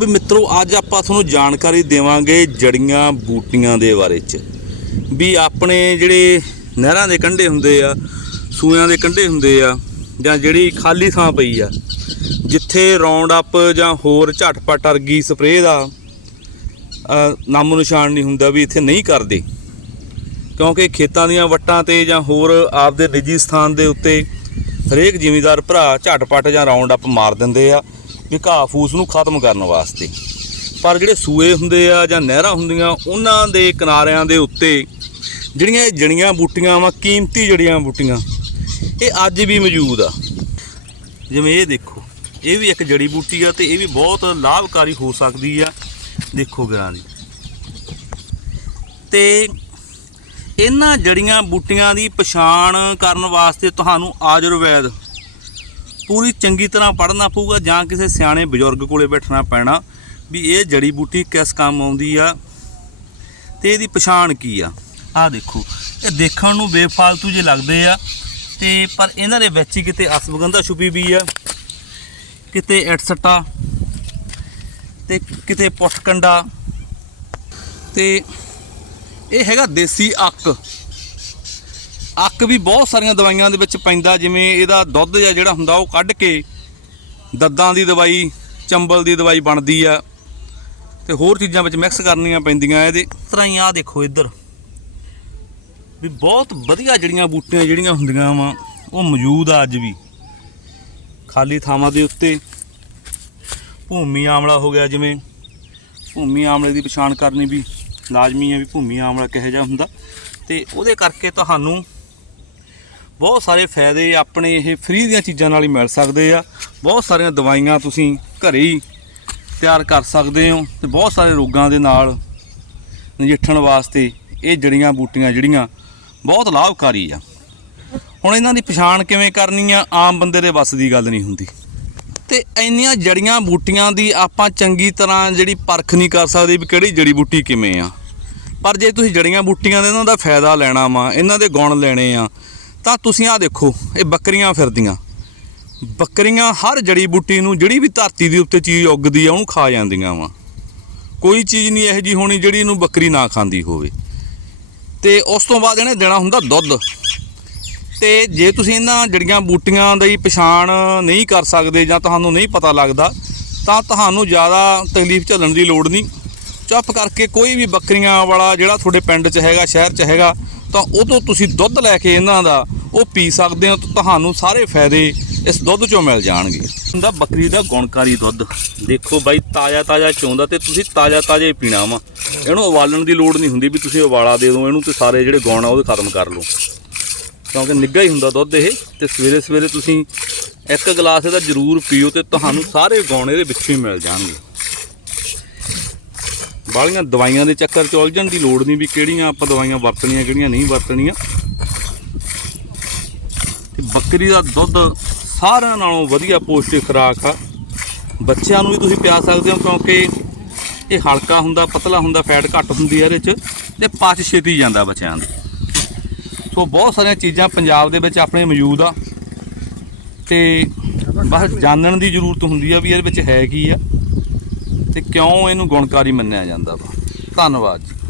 ਵੀ ਮਿੱਤਰੋ ਅੱਜ ਆਪਾਂ ਤੁਹਾਨੂੰ ਜਾਣਕਾਰੀ ਦੇਵਾਂਗੇ ਜੜੀਆਂ ਬੂਟੀਆਂ ਦੇ ਬਾਰੇ ਚ। ਵੀ ਆਪਣੇ ਜਿਹੜੇ ਨਹਿਰਾਂ ਦੇ ਕੰਢੇ ਹੁੰਦੇ ਆ ਸੂਇਆਂ ਦੇ ਕੰਢੇ ਹੁੰਦੇ ਆ ਜਾਂ ਜਿਹੜੀ ਖਾਲੀ ਥਾਂ ਪਈ ਆ ਜਿੱਥੇ ਰੌਂਡ ਅਪ ਜਾਂ ਹੋਰ ਝਟਪਟ ਅਰਗੀ ਸਪਰੇਅ ਦਾ ਅ, ਨਾਮੋ ਨਿਸ਼ਾਨ ਨਹੀਂ ਹੁੰਦਾ ਵੀ ਇੱਥੇ ਨਹੀਂ ਕਰਦੇ। ਕਿਉਂਕਿ ਖੇਤਾਂ ਦੀਆਂ ਵੱਟਾਂ ਤੇ ਜਾਂ ਹੋਰ ਆਪਦੇ ਨਿੱਜੀ ਸਥਾਨ ਦੇ ਉੱਤੇ ਹਰੇਕ ਜ਼ਿਮੀਦਾਰ ਭਰਾ ਝਟਪਟ ਜਾਂ ਰਾਉਂਡ ਅਪ ਮਾਰ ਦਿੰਦੇ ਆ। ਵੀ ਘਾਹ ਫੂਸ ਨੂੰ ਖਤਮ ਕਰਨ ਵਾਸਤੇ। ਪਰ ਜਿਹੜੇ ਸੂਏ ਹੁੰਦੇ ਆ ਜਾਂ ਨਹਿਰਾਂ ਹੁੰਦੀਆਂ, ਉਹਨਾਂ ਦੇ ਕਿਨਾਰਿਆਂ ਦੇ ਉੱਤੇ ਜਿਹੜੀਆਂ ਇਹ ਜੜੀਆਂ ਬੂਟੀਆਂ ਵਾ, ਕੀਮਤੀ ਜੜੀਆਂ ਬੂਟੀਆਂ, ਇਹ ਅੱਜ ਵੀ ਮੌਜੂਦ ਆ। ਜਿਵੇਂ ਇਹ ਦੇਖੋ, ਇਹ ਵੀ ਇੱਕ ਜੜੀ ਬੂਟੀ ਆ ਤੇ ਇਹ ਵੀ ਬਹੁਤ ਲਾਭਕਾਰੀ ਹੋ ਸਕਦੀ ਆ। ਦੇਖੋ ਗਰਾਂ ਦੀ। ਤੇ ਇਹਨਾਂ ਜੜੀਆਂ ਬੂਟੀਆਂ ਦੀ ਪਛਾਣ ਕਰਨ ਵਾਸਤੇ ਤੁਹਾਨੂੰ ਆਯੁਰਵੈਦ ਪੂਰੀ ਚੰਗੀ ਤਰ੍ਹਾਂ ਪੜ੍ਹਨਾ ਪਊਗਾ ਜਾਂ ਕਿਸੇ ਸਿਆਣੇ ਬਜ਼ੁਰਗ ਕੋਲੇ ਬੈਠਣਾ ਪੈਣਾ ਵੀ ਇਹ ਜੜੀ ਬੂਟੀ ਕਿਸ ਕੰਮ ਆਉਂਦੀ ਆ ਤੇ ਇਹਦੀ ਪਛਾਣ ਕੀ ਆ? ਆਹ ਦੇਖੋ, ਇਹ ਦੇਖਣ ਨੂੰ ਬੇਫਾਲਤੂ ਜੇ ਲੱਗਦੇ ਆ ਤੇ ਪਰ ਇਹਨਾਂ ਦੇ ਵਿੱਚ ਹੀ ਕਿਤੇ ਅਸਵਗੰਧਾ ਛੁਪੀ ਵੀ ਆ, ਕਿਤੇ ਐਟਸਟਾ ਤੇ ਕਿਤੇ ਪੁੱਠਕੰਡਾ ਤੇ ਇਹ ਹੈਗਾ ਦੇਸੀ ਅੱਕ। ਅੱਕ ਵੀ ਬਹੁਤ ਸਾਰੀਆਂ ਦਵਾਈਆਂ ਦੇ ਵਿੱਚ ਪੈਂਦਾ, ਜਿਵੇਂ ਇਹਦਾ ਦੁੱਧ ਜਾਂ ਜਿਹੜਾ ਹੁੰਦਾ, ਉਹ ਕੱਢ ਕੇ ਦੱਦਾਂ ਦੀ ਦਵਾਈ, ਚੰਬਲ ਦੀ ਦਵਾਈ ਬਣਦੀ ਆ। ਤੇ ਹੋਰ ਚੀਜ਼ਾਂ ਵਿੱਚ ਮਿਕਸ ਕਰਨੀਆਂ ਪੈਂਦੀਆਂ ਇਹਦੇ। ਇਸ ਤਰ੍ਹਾਂ ਹੀ ਆ ਦੇਖੋ ਇੱਧਰ। ਵੀ ਬਹੁਤ ਵਧੀਆ ਜਿਹੜੀਆਂ ਬੂਟੀਆਂ ਜਿਹੜੀਆਂ ਹੁੰਦੀਆਂ ਵਾ, ਉਹ ਮੌਜੂਦ ਆ ਅੱਜ ਵੀ। ਖਾਲੀ ਥਾਵਾਂ ਦੇ ਉੱਤੇ ਭੂਮੀ ਆਮਲਾ ਹੋ ਗਿਆ, ਜਿਵੇਂ ਭੂਮੀ ਆਮਲੇ ਦੀ ਪਛਾਣ ਕਰਨੀ ਵੀ ਲਾਜ਼ਮੀ ਹੈ ਵੀ ਭੂਮੀ ਆਮਲਾ ਕਿਹੋ ਜਿਹਾ ਹੁੰਦਾ। ਤੇ ਉਹਦੇ ਕਰਕੇ ਤੁਹਾਨੂੰ ਬਹੁਤ ਸਾਰੇ ਫਾਇਦੇ ਆਪਣੇ ਇਹ ਫ੍ਰੀ ਦੀਆਂ ਚੀਜ਼ਾਂ ਨਾਲ ਹੀ ਮਿਲ ਸਕਦੇ ਆ। ਬਹੁਤ ਸਾਰੀਆਂ ਦਵਾਈਆਂ ਤੁਸੀਂ ਘਰੇ ਹੀ ਤਿਆਰ ਕਰ ਸਕਦੇ ਹੋ ਤੇ ਬਹੁਤ ਸਾਰੇ ਰੋਗਾਂ ਦੇ ਨਾਲ ਨਜਿੱਠਣ ਵਾਸਤੇ ਇਹ ਜੜੀਆਂ ਬੂਟੀਆਂ ਜਿਹੜੀਆਂ ਬਹੁਤ ਲਾਭਕਾਰੀ ਆ। ਹੁਣ ਇਹਨਾਂ ਦੀ ਪਛਾਣ ਕਿਵੇਂ ਕਰਨੀ ਆ, ਆਮ ਬੰਦੇ ਦੇ ਵੱਸ ਦੀ ਗੱਲ ਨਹੀਂ ਹੁੰਦੀ। ਤੇ ਇੰਨੀਆਂ ਜੜੀਆਂ ਬੂਟੀਆਂ ਦੀ ਆਪਾਂ ਚੰਗੀ ਤਰ੍ਹਾਂ ਜਿਹੜੀ ਪਰਖ ਨਹੀਂ ਕਰ ਸਕਦੇ ਵੀ ਕਿਹੜੀ ਜੜੀ ਬੂਟੀ ਕਿਵੇਂ ਆ। ਪਰ ਜੇ ਤੁਸੀਂ ਜੜੀਆਂ ਬੂਟੀਆਂ ਦੇ ਇਹਨਾਂ ਦਾ ਫਾਇਦਾ ਲੈਣਾ ਵਾ, ਇਹਨਾਂ ਦੇ ਗੁਣ ਲੈਣੇ ਆ ਤਾਂ ਤੁਸੀਂ ਆਹ ਦੇਖੋ, ਇਹ ਬੱਕਰੀਆਂ ਫਿਰਦੀਆਂ। ਬੱਕਰੀਆਂ ਹਰ ਜੜੀ ਬੂਟੀ ਨੂੰ ਜਿਹੜੀ ਵੀ ਧਰਤੀ ਦੇ ਉੱਤੇ ਚੀਜ਼ ਉੱਗਦੀ ਆ, ਉਹਨੂੰ ਖਾ ਜਾਂਦੀਆਂ ਵਾ। ਕੋਈ ਚੀਜ਼ ਨਹੀਂ ਇਹੋ ਜੀ ਹੋਣੀ ਜਿਹੜੀ ਇਹਨੂੰ ਬੱਕਰੀ ਨਾ ਖਾਂਦੀ ਹੋਵੇ। ਤੇ ਉਸ ਤੋਂ ਬਾਅਦ ਇਹਨੇ ਦੇਣਾ ਹੁੰਦਾ ਦੁੱਧ। ਤੇ ਜੇ ਤੁਸੀਂ ਇਹਨਾਂ ਜੜੀਆਂ ਬੂਟੀਆਂ ਦੀ ਪਛਾਣ ਨਹੀਂ ਕਰ ਸਕਦੇ ਜਾਂ ਤੁਹਾਨੂੰ ਨਹੀਂ ਪਤਾ ਲੱਗਦਾ, ਤਾਂ ਤੁਹਾਨੂੰ ਜ਼ਿਆਦਾ ਤਕਲੀਫ ਝੱਲਣ ਦੀ ਲੋੜ ਨਹੀਂ। ਚੁੱਪ ਕਰਕੇ ਕੋਈ ਵੀ ਬੱਕਰੀਆਂ ਵਾਲਾ ਜਿਹੜਾ ਤੁਹਾਡੇ ਪਿੰਡ 'ਚ ਹੈਗਾ, ਸ਼ਹਿਰ 'ਚ ਹੈਗਾ, ਤਾਂ ਉਹ ਤੋਂ ਤੁਸੀਂ ਦੁੱਧ ਲੈ ਕੇ ਇਹਨਾਂ ਦਾ ਉਹ ਪੀ ਸਕਦੇ ਹੋ ਤਾਂ ਤੁਹਾਨੂੰ ਸਾਰੇ ਫਾਇਦੇ ਇਸ ਦੁੱਧ 'ਚੋਂ ਮਿਲ ਜਾਣਗੇ। ਹੁੰਦਾ ਬੱਕਰੀ ਦਾ ਗੁਣਕਾਰੀ ਦੁੱਧ। ਦੇਖੋ ਬਾਈ, ਤਾਜ਼ਾ ਤਾਜ਼ਾ ਚੋਂਦਾ ਤੇ ਤੁਸੀਂ ਤਾਜ਼ਾ ਤਾਜ਼ਾ ਹੀ ਪੀਣਾ ਵਾ। ਇਹਨੂੰ ਉਬਾਲਣ ਦੀ ਲੋੜ ਨਹੀਂ ਹੁੰਦੀ ਵੀ ਤੁਸੀਂ ਉਬਾਲਾ ਦੇ ਦਿਓ, ਇਹਨੂੰ ਤੇ ਸਾਰੇ ਜਿਹੜੇ ਗੁਣ ਆ ਉਹਦੇ ਖਤਮ ਕਰ ਲਓ। ਕਿਉਂਕਿ ਨਿੱਘਾ ਹੀ ਹੁੰਦਾ ਦੁੱਧ ਇਹ, ਤੇ ਸਵੇਰੇ ਸਵੇਰੇ ਤੁਸੀਂ ਇੱਕ ਗਲਾਸ ਇਹਦਾ ਜ਼ਰੂਰ ਪੀਓ ਤੇ ਤੁਹਾਨੂੰ ਸਾਰੇ ਗੁਣ ਇਹਦੇ ਵਿੱਚੋਂ ਹੀ ਮਿਲ ਜਾਣਗੇ। ਬਾਲੀਆਂ ਦਵਾਈਆਂ ਦੇ ਚੱਕਰ ਚ ਉਲਝਣ ਦੀ ਲੋੜ ਨਹੀਂ ਵੀ ਕਿਹੜੀਆਂ ਆਪਾਂ ਦਵਾਈਆਂ ਵਰਤਣੀਆਂ, ਕਿਹੜੀਆਂ ਨਹੀਂ ਵਰਤਣੀਆਂ। ਤੇ ਬੱਕਰੀ ਦਾ ਦੁੱਧ ਸਾਰਿਆਂ ਨਾਲੋਂ ਵਧੀਆ ਪੌਸ਼ਟਿਕ ਖੁਰਾਕ ਆ। ਬੱਚਿਆਂ ਨੂੰ ਵੀ ਤੁਸੀਂ ਪਿਆ ਸਕਦੇ ਹੋ ਕਿਉਂਕਿ ਇਹ ਹਲਕਾ ਹੁੰਦਾ, ਪਤਲਾ ਹੁੰਦਾ, ਫੈਟ ਘੱਟ ਹੁੰਦੀ ਹੈ ਇਹਦੇ ਚ ਤੇ ਪਚ ਛੇਤੀ ਜਾਂਦਾ ਬੱਚਿਆਂ ਦੇ ਸੋ ਬਹੁਤ ਸਾਰੀਆਂ ਚੀਜ਼ਾਂ ਪੰਜਾਬ ਦੇ ਵਿੱਚ ਆਪਣੇ ਮੌਜੂਦ ਆ। ਤੇ ਬਸ ਜਾਣਨ ਦੀ ਜ਼ਰੂਰਤ ਹੁੰਦੀ ਆ ਵੀ ਇਹਦੇ ਵਿੱਚ ਹੈ ਕੀ ਆ। ਤੇ ਕਿਉਂ ਇਹਨੂੰ ਗੁਣਕਾਰੀ ਮੰਨਿਆ ਜਾਂਦਾ ਵਾ। ਧੰਨਵਾਦ ਜੀ।